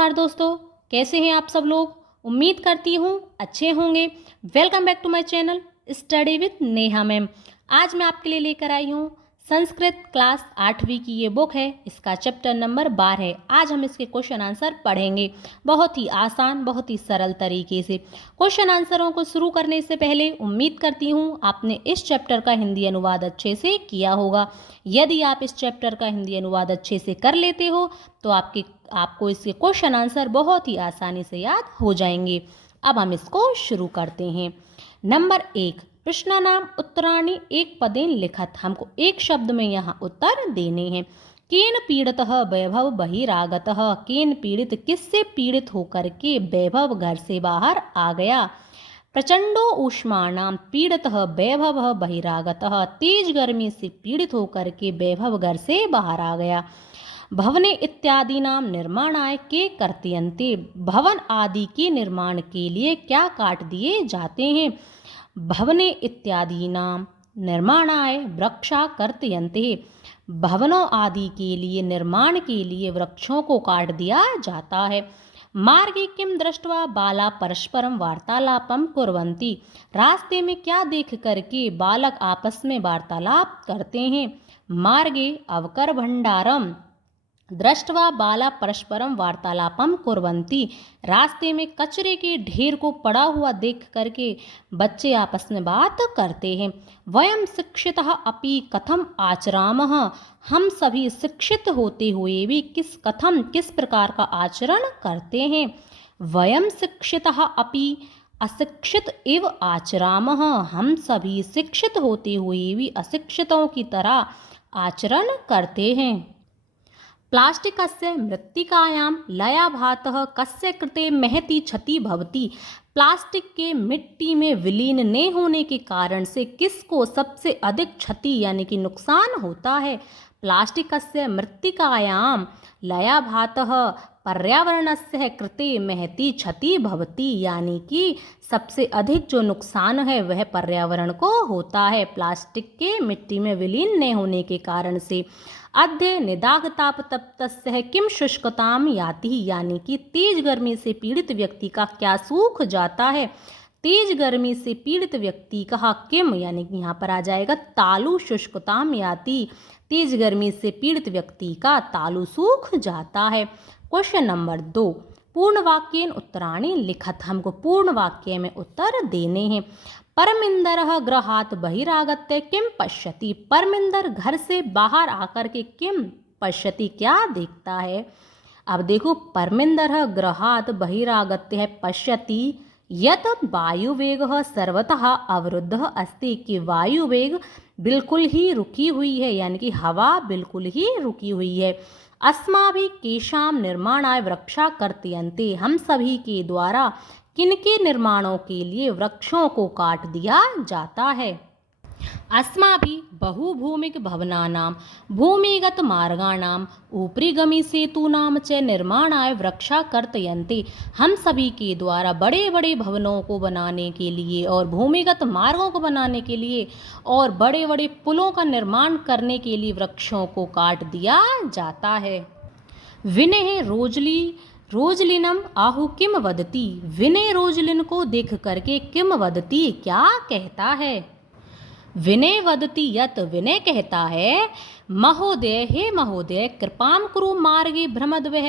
नमस्कार दोस्तों, कैसे हैं आप सब लोग। उम्मीद करती हूँ अच्छे होंगे। Welcome back to my channel study with Neha ma'am. आज मैं आपके लिए लेकर आई हूँ संस्कृत क्लास 8वीं की ये बुक है। इसका चैप्टर नंबर 12 है। आज हम इसके क्वेश्चन आंसर पढ़ेंगे बहुत ही आसान, बहुत ही सरल तरीके से। क्वेश्चन आंसरों को शुरू करने से पहले उम्मीद करती हूँ आपने इस चैप्टर का हिंदी अनुवाद अच्छे से किया होगा। यदि आप इस चैप्टर का हिंदी अनुवाद अच्छे से कर लेते हो तो आपको इसके क्वेश्चन आंसर बहुत ही आसानी से याद हो जाएंगे। अब हम इसको शुरू करते हैं। नंबर 1, प्रश्नानाम उत्तराणि एक पदेन लिखत। हमको एक शब्द में यहाँ उत्तर देने हैं। केन पीड़ितः वैभव बहिरागतः। केन पीड़ित, किससे पीड़ित होकर के वैभव घर से बाहर आ गया। प्रचंडो ऊष्माणाम पीड़ितः वैभव बहिरागतः। तेज गर्मी से पीड़ित होकर के वैभव घर से बाहर आ गया। भवने इत्यादि नाम निर्माणाय के कर्तयन्ते। भवन आदि के निर्माण के लिए क्या काट दिए जाते हैं। भवने इत्यादि नाम निर्माणाय वृक्षा कर्तयन्ते। भवनों आदि के लिए, निर्माण के लिए वृक्षों को काट दिया जाता है। मार्गे किम दृष्ट्वा बाला परस्परम वार्तालापम कुर्वन्ति। रास्ते में क्या देख करके बालक आपस में वार्तालाप करते हैं। मार्गे अवकर भंडारम दृष्ट्वा बाला परस्परम वार्तालापम कुर्वन्ति। रास्ते में कचरे के ढेर को पड़ा हुआ देख करके बच्चे आपस में बात करते हैं। वयम शिक्षितः अपि कथम आचरामः। हम सभी शिक्षित होते हुए भी किस प्रकार का आचरण करते हैं। वयम शिक्षितः अपि अशिक्षित एव आचरामः। हम सभी शिक्षित होते हुए भी अशिक्षितों की तरह आचरण करते हैं। प्लास्टिकस्य मृत्तिकायां लयाभातः कस्य कृते महती क्षति भवति। प्लास्टिक के मिट्टी में विलीन न होने के कारण से किसको सबसे अधिक क्षति यानी कि नुकसान होता है। प्लास्टिकस्य मृत्तिकायां लयाभातः पर्यावरणस्य कृते महती क्षति भवति। यानी कि सबसे अधिक जो नुकसान है वह पर्यावरण को होता है प्लास्टिक के मिट्टी में विलीन न होने के कारण से। अद्य निदाघतापतप्तस्य किम शुष्कताम याति। यानी कि तेज गर्मी से पीड़ित व्यक्ति का क्या सूख जाता है। तेज गर्मी से पीड़ित व्यक्ति का किम यानी कि यहाँ पर आ जाएगा तालु शुष्कताम याति। तेज गर्मी से पीड़ित व्यक्ति का तालु सूख जाता है। क्वेश्चन नंबर 2, पूर्ण वाक्येन उत्तराणि लिखत। हमको पूर्ण वाक्य में उत्तर देने हैं। परमिंदरः गृहात् बहिरागत्य किम पश्यति। परमिंदर घर से बाहर आकर के किम पश्यति क्या देखता है। अब देखो, परमिंदरः गृहात् बहिरागत्य पश्यति यत वायुवेगः सर्वतः अवरुद्धः अस्ति। कि वायुवेग बिल्कुल ही रुकी हुई है यानी कि हवा बिल्कुल ही रुकी हुई है। अस्माभिः केषां निर्माणाय वृक्षा कर्तयन्ते। हम सभी के द्वारा किनके निर्माणों के लिए वृक्षों को काट दिया जाता है। अस्माभिः बहुभूमिक भवनानां भूमिगत मार्गाणां ऊपरिगमी सेतूनां च निर्माणाय वृक्षा कर्तयन्ते। हम सभी के द्वारा बड़े बड़े भवनों को बनाने के लिए और भूमिगत मार्गों को बनाने के लिए और बड़े बड़े पुलों का निर्माण करने के लिए वृक्षों को काट दिया जाता है। विनय रोजलिनम आहु किम वदति। विनय रोजलिन को देख करके किम वदति क्या कहता है। विनय वदति यत, विनय कहता है महोदय, हे महोदय, कृपाम कुरु मार्गे भ्रमद्वः।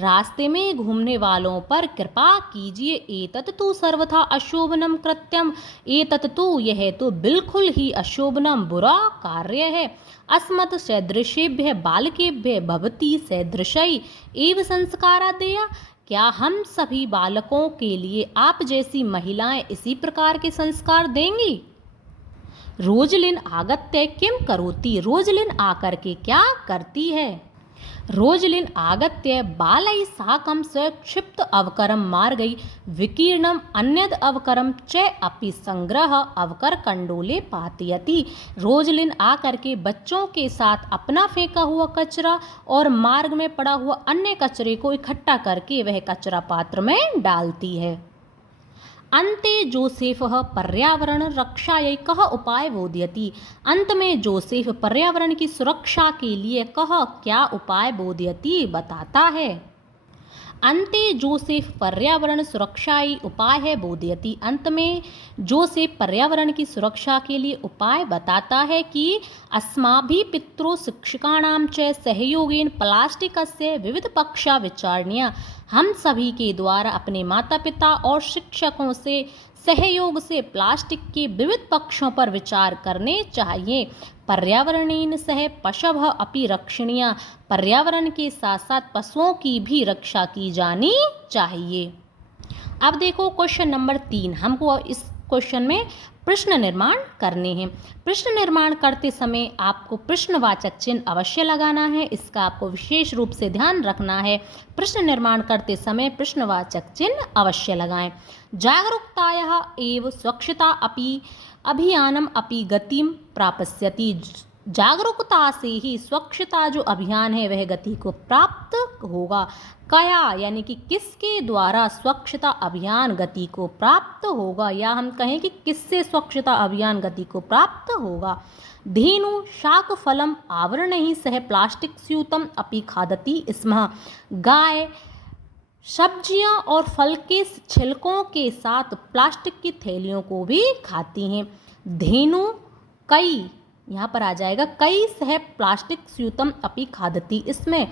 रास्ते में घूमने वालों पर कृपा कीजिए। एतत् तु सर्वथा अशोभनम कृत्यम। एतत् तु, यह तो बिल्कुल ही अशोभनम बुरा कार्य है। अस्मत् सदृशेभ्यः बालकेभ्यः भवती सदृशै एव संस्कारा देया। क्या हम सभी बालकों के लिए आप जैसी महिलाएं इसी प्रकार के संस्कार देंगी। रोजलिन आगत्य किम करोति। रोजलिन आकर के क्या करती है। रोजलिन आगत्य बालै साकं स्वक्षिप्त अवकरम मार्गै विकीर्णम अन्यद अवकरम च अपि संग्रह अवकर कंडोले पातयति। रोजलिन आकर के बच्चों के साथ अपना फेंका हुआ कचरा और मार्ग में पड़ा हुआ अन्य कचरे को इकट्ठा करके वह कचरा पात्र में डालती है। अन्ते जोसेफः पर्यावरण रक्षायै कः उपाय बोधयति। अंत में जोसेफ पर्यावरण की सुरक्षा के लिए क्या उपाय बोधयति बताता है। अंते जोसेफ पर्यावरण सुरक्षाई उपाय है बोधयति। अंत में जोसेफ पर्यावरण की सुरक्षा के लिए उपाय बताता है कि अस्माभिः पितरो शिक्षकाणां च सहयोगेन प्लास्टिकस्य विविध पक्षा विचारणीय। हम सभी के द्वारा अपने माता पिता और शिक्षकों से सहयोग से प्लास्टिक के विविध पक्षों पर विचार करने चाहिए। पर्यावरणेन सह पशवः अपि रक्षणीय। पर्यावरण के साथ साथ पशुओं की भी रक्षा की जानी चाहिए। अब देखो क्वेश्चन नंबर 3, हमको इस क्वेश्चन में प्रश्न निर्माण करने हैं। प्रश्न निर्माण करते समय आपको प्रश्नवाचक चिन्ह अवश्य लगाना है, इसका आपको विशेष रूप से ध्यान रखना है। प्रश्न निर्माण करते समय प्रश्नवाचक चिन्ह अवश्य लगाएं। जागरूकतायाः एव स्वच्छता अपि अभियानम अपि गतिम प्राप्स्यति। जागरूकता से ही स्वच्छता जो अभियान है वह गति को प्राप्त होगा। कया यानी कि किसके द्वारा स्वच्छता अभियान गति को प्राप्त होगा, या हम कहें कि किससे स्वच्छता अभियान गति को प्राप्त होगा। धेनु शाकफलम आवरणैः सह प्लास्टिक स्यूतम अपि खादति स्म। गाय सब्जियां और फल के छिलकों के साथ प्लास्टिक की थैलियों को भी खाती हैं। धेनु कई, यहाँ पर आ जाएगा कई सह प्लास्टिक स्यूतम अपि खादती। इसमें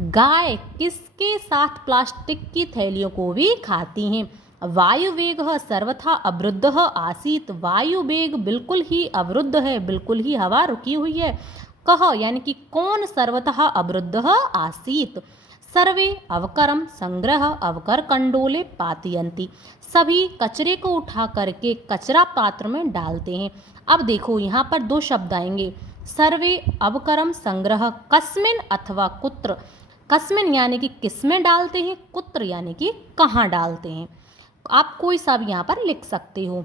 गाय किसके साथ प्लास्टिक की थैलियों को भी खाती हैं। वायुवेग सर्वथा अवरुद्ध आसीत। वायु वेग बिल्कुल ही अवरुद्ध है, बिल्कुल ही हवा रुकी हुई है। कह यानी कि कौन सर्वथा अवरुद्ध आसीत। सर्वे अवकरम संग्रह अवकर कंडोले पातयन्ति। सभी कचरे को उठा करके कचरा पात्र में डालते हैं। अब देखो यहाँ पर दो शब्द आएंगे, सर्वे अवकरम संग्रह, कस्मिन अथवा कुत्र। कस्मिन यानी कि किस में डालते हैं, कुत्र यानी कि कहाँ डालते हैं। आप कोई सा भी यहाँ पर लिख सकते हो।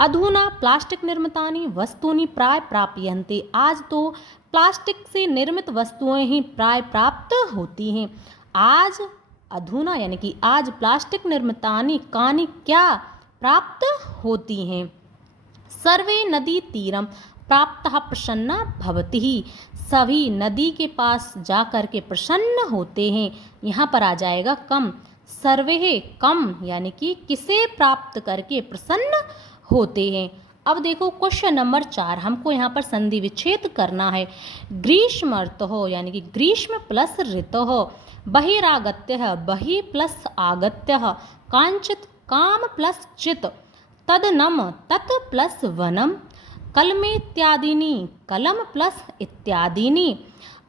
अधुना प्लास्टिक निर्मितानि वस्तूनि प्राय प्राप्यन्ते। आज तो प्लास्टिक से निर्मित वस्तुएं ही प्राय प्राप्त होती हैं। आज अधुना यानी कि आज प्लास्टिक निर्मितानि कानि क्या प्राप्त होती हैं। सर्वे नदी तीरम प्राप्तः प्रसन्ना भवति। सभी नदी के पास जा कर के प्रसन्न होते हैं। यहाँ पर आ जाएगा कम। सर्वे कम यानी कि किसे प्राप्त करके प्रसन्न होते हैं। अब देखो क्वेश्चन नंबर 4, हमको यहाँ पर संधि विच्छेद करना है। ग्रीष्म ऋतुः यानी कि ग्रीष्म प्लस ऋतुः, बहिरागत्यः बहि प्लस आगत्यः, कांचित काम प्लस चित, तदनम तत् प्लस वनम, कलमेत्यादीनि कलम प्लस इत्यादीनि,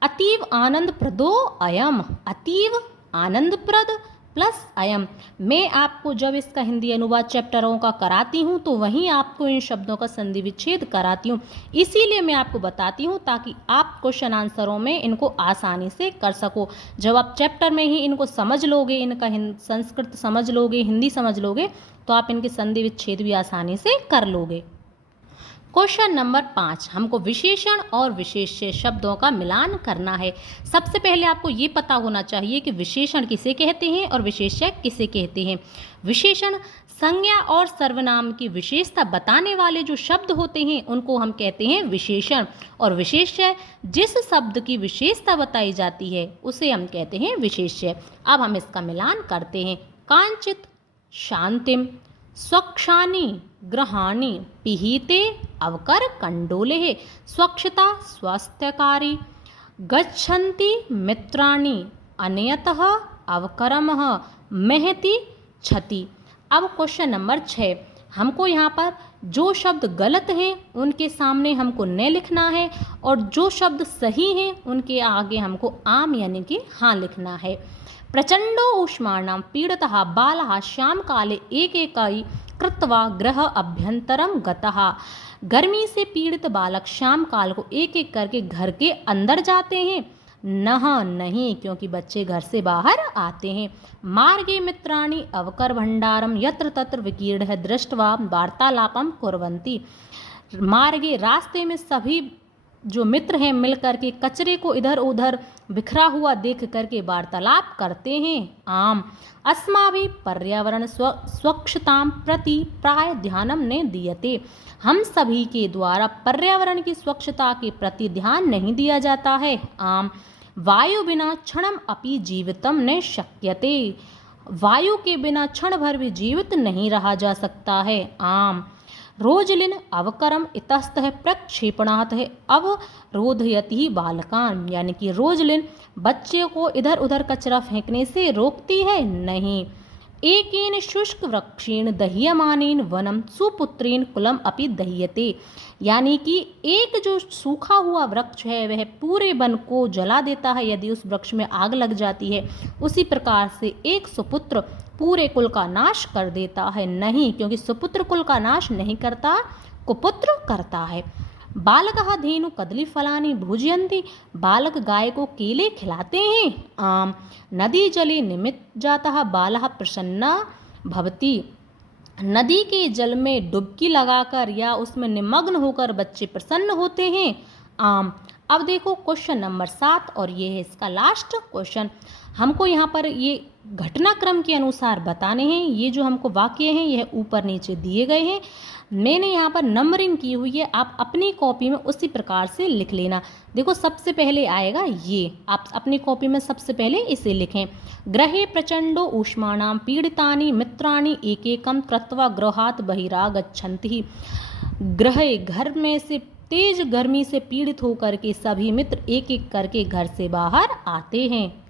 अतीव आनंदप्रदो अयम, अतीव आनंदप्रद प्लस अयम। मैं आपको जब इसका हिंदी अनुवाद चैप्टरों का कराती हूँ तो वहीं आपको इन शब्दों का संधि विच्छेद कराती हूँ, इसीलिए मैं आपको बताती हूँ ताकि आप क्वेश्चन आंसरों में इनको आसानी से कर सको। जब आप चैप्टर में ही इनको समझ लोगे, इनका संस्कृत समझ लोगे, हिंदी समझ लोगे, तो आप इनके संधि विच्छेद भी आसानी से कर लोगे। क्वेश्चन नंबर 5, हमको विशेषण और विशेष्य शब्दों का मिलान करना है। सबसे पहले आपको ये पता होना चाहिए कि विशेषण किसे कहते हैं और विशेष्य किसे कहते हैं। विशेषण संज्ञा और सर्वनाम की विशेषता बताने वाले जो शब्द होते हैं उनको हम कहते हैं विशेषण, और विशेष्य जिस शब्द की विशेषता बताई जाती है उसे हम कहते हैं विशेष्य। अब हम इसका मिलान करते हैं। कांचित शांतिम, स्वक्षानि ग्रहाणि, पिहीते अवकर कंडोले, स्वच्छता स्वास्थ्यकारी, गच्छन्ति मित्राणि, अनयतः अवकरमः, महति क्षति। अब क्वेश्चन नंबर 6, हमको यहाँ पर जो शब्द गलत हैं उनके सामने हमको न लिखना है और जो शब्द सही हैं उनके आगे हमको आम यानी कि हाँ लिखना है। प्रचंडो उष्माणां पीड़ितः बालः श्याम काले एकेकाई कृत्वा गृह अभ्यंतरम गतः। गर्मी से पीड़ित बालक शाम काल को एक एक करके घर के अंदर जाते हैं। नहीं, क्योंकि बच्चे घर से बाहर आते हैं। मार्गे मित्राणि अवकर भंडारम यत्र तत्र विकीर्णः दृष्ट्वा वार्तालापम कुर्वन्ति। मार्गे रास्ते में सभी जो मित्र हैं मिल करके कचरे को इधर उधर बिखरा हुआ देख करके वार्तालाप करते हैं। आम अस्माभिः पर्यावरण स्वच्छतां प्रति प्राय ध्यानम न दीयते। हम सभी के द्वारा पर्यावरण की स्वच्छता के प्रति ध्यान नहीं दिया जाता है। आम वायु बिना क्षणम अपि जीवितम न शक्यते। वायु के बिना क्षण भर भी जीवित नहीं रहा जा सकता है। आम रोजलिन अवकरम इतस्तः प्रक्षेपणातः अवरोधयति बालकान, यानी कि रोजलिन बच्चे को इधर उधर कचरा फेंकने से रोकती है नहीं। एकेन शुष्क वृक्षेण दह्यमानेन वनम सुपुत्रेण कुलम अपि दह्यते, यानी कि एक जो सूखा हुआ वृक्ष है वह पूरे वन को जला देता है यदि उस वृक्ष में आग लग जाती है, उसी प्रकार से एक सुपुत्र पूरे कुल का नाश कर देता है नहीं, क्योंकि सुपुत्र कुल का नाश नहीं करता, कुपुत्र करता है। बालकः धेनु कदली फलानि भुजयन्ति, बालक गाय को केले खिलाते हैं। आम नदी जले निमज्जातः बालः प्रसन्ना भवति, नदी के जल में डुबकी लगाकर या उसमें निमग्न होकर बच्चे प्रसन्न होते हैं। आम अब देखो क्वेश्चन नंबर 7 और ये है इसका लास्ट क्वेश्चन। हमको यहाँ पर ये घटनाक्रम के अनुसार बताने हैं। ये जो हमको वाक्य हैं यह ऊपर नीचे दिए गए हैं, मैंने यहाँ पर नंबरिंग की हुई है, आप अपनी कॉपी में उसी प्रकार से लिख लेना। देखो सबसे पहले आएगा ये, आप अपनी कॉपी में सबसे पहले इसे लिखें। ग्रहे प्रचंडो ऊष्माणां पीड़ितानि मित्राणि एकेकं कृत्वा गृहात् बहिरागच्छन्ति, ग्रहे घर में से तेज गर्मी से पीड़ित होकर के सभी मित्र एक एक करके घर से बाहर आते हैं।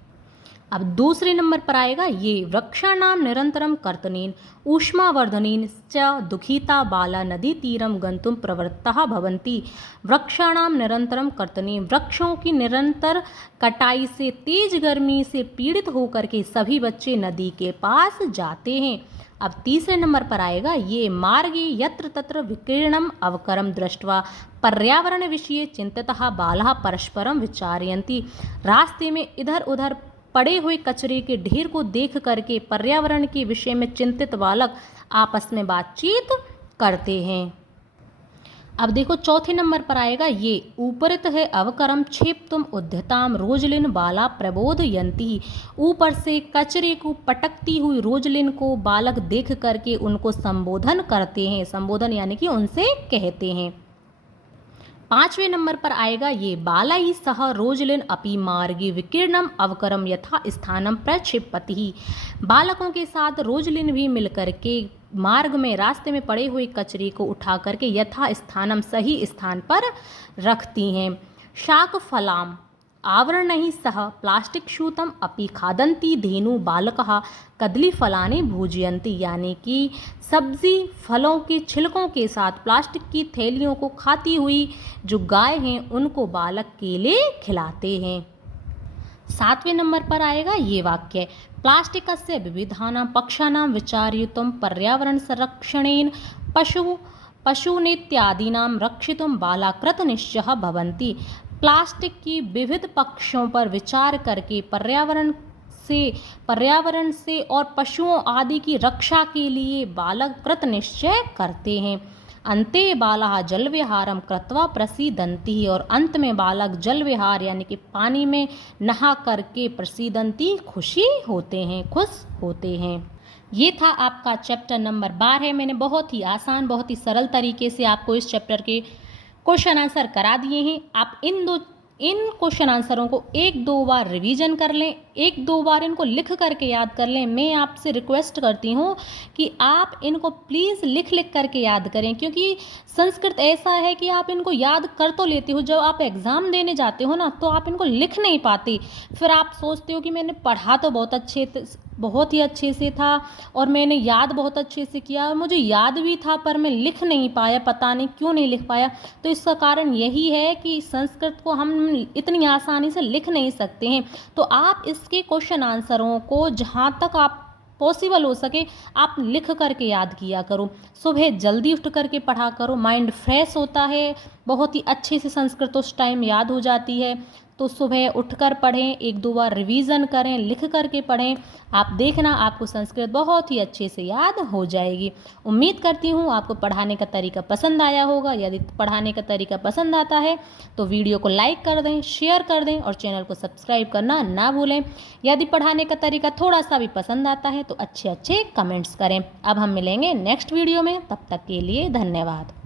अब दूसरे नंबर पर आएगा ये, वृक्षाणाम निरंतरम कर्तनेन ऊष्मावर्धनेन च दुखिता बाला नदी तीरम गंतुम प्रवृत्तः भवन्ति, वृक्षाणाम निरंतरम कर्तनेन, वृक्षों की निरंतर कटाई से तेज गर्मी से पीड़ित होकर के सभी बच्चे नदी के पास जाते हैं। अब तीसरे नंबर पर आएगा ये, मार्गे यत्र तत्र विकीर्णम अवकरम दृष्ट्वा पर्यावरण विषये चिंतितः बालः परस्परम विचारयन्ति, रास्ते में इधर उधर पड़े हुए कचरे के ढेर को देख करके पर्यावरण के विषय में चिंतित बालक आपस में बातचीत करते हैं। अब देखो चौथे नंबर पर आएगा ये, ऊपरित है अवकरम क्षेप्तुम उद्यताम रोजलिन बाला प्रबोधयन्ति, ऊपर से कचरे को पटकती हुई रोजलिन को बालक देख करके उनको संबोधन करते हैं, संबोधन यानी कि उनसे कहते हैं। पांचवें नंबर पर आएगा ये, बालाई सह रोजलिन अपि मार्गे विकीर्णम अवकरम यथा स्थानम प्रक्षिपति, बालकों के साथ रोजलिन भी मिलकर के मार्ग में रास्ते में पड़े हुए कचरे को उठा करके यथा स्थानम सही स्थान पर रखती हैं। शाक फलाम आवरणैः सह प्लास्टिक शूतम अपि खादन्ति धेनु बालकः कदली फलानि भोजयन्ति, यानी कि सब्जी फलों के छिलकों के साथ प्लास्टिक की थैलियों को खाती हुई जो गाय हैं उनको बालक केले खिलाते हैं। सातवें नंबर पर आएगा ये वाक्य, प्लास्टिकस्य विविधानां पक्षाणां विचारयुतं पर्यावरण संरक्षणेन पशूनित्यादीनां रक्षितुं बाला कृतनिश्चयः भवन्ति, प्लास्टिक की विविध पक्षों पर विचार करके पर्यावरण से और पशुओं आदि की रक्षा के लिए बालक कृत निश्चय करते हैं। अन्ते बालः जल विहारम कृत्वा प्रसीदन्ति, और अंत में बालक जल विहार यानी कि पानी में नहा करके प्रसीदन्ति खुश होते हैं। ये था आपका चैप्टर नंबर 12। मैंने बहुत ही आसान बहुत ही सरल तरीके से आपको इस चैप्टर के क्वेश्चन आंसर करा दिए हैं। आप इन क्वेश्चन आंसरों को 1-2 बार रिवीजन कर लें, 1-2 बार इनको लिख करके याद कर लें। मैं आपसे रिक्वेस्ट करती हूँ कि आप इनको प्लीज़ लिख करके याद करें, क्योंकि संस्कृत ऐसा है कि आप इनको याद कर तो लेते हो, जब आप एग्ज़ाम देने जाते हो ना तो आप इनको लिख नहीं पाते। फिर आप सोचते हो कि मैंने पढ़ा तो बहुत ही अच्छे से था और मैंने याद बहुत अच्छे से किया, मुझे याद भी था पर मैं लिख नहीं पाया, पता नहीं क्यों नहीं लिख पाया। तो इसका कारण यही है कि संस्कृत को हम इतनी आसानी से लिख नहीं सकते हैं। तो आप इसके क्वेश्चन आंसरों को जहाँ तक आप पॉसिबल हो सके आप लिख करके याद किया करो। सुबह जल्दी उठ करके पढ़ा करो, माइंड फ्रेश होता है, बहुत ही अच्छे से संस्कृत उस टाइम याद हो जाती है। तो सुबह उठकर पढ़ें, 1-2 बार रिवीजन करें, लिख करके पढ़ें, आप देखना आपको संस्कृत बहुत ही अच्छे से याद हो जाएगी। उम्मीद करती हूँ आपको पढ़ाने का तरीका पसंद आया होगा। यदि पढ़ाने का तरीका पसंद आता है तो वीडियो को लाइक कर दें, शेयर कर दें और चैनल को सब्सक्राइब करना ना भूलें। यदि पढ़ाने का तरीका थोड़ा सा भी पसंद आता है तो अच्छे कमेंट्स करें। अब हम मिलेंगे नेक्स्ट वीडियो में, तब तक के लिए धन्यवाद।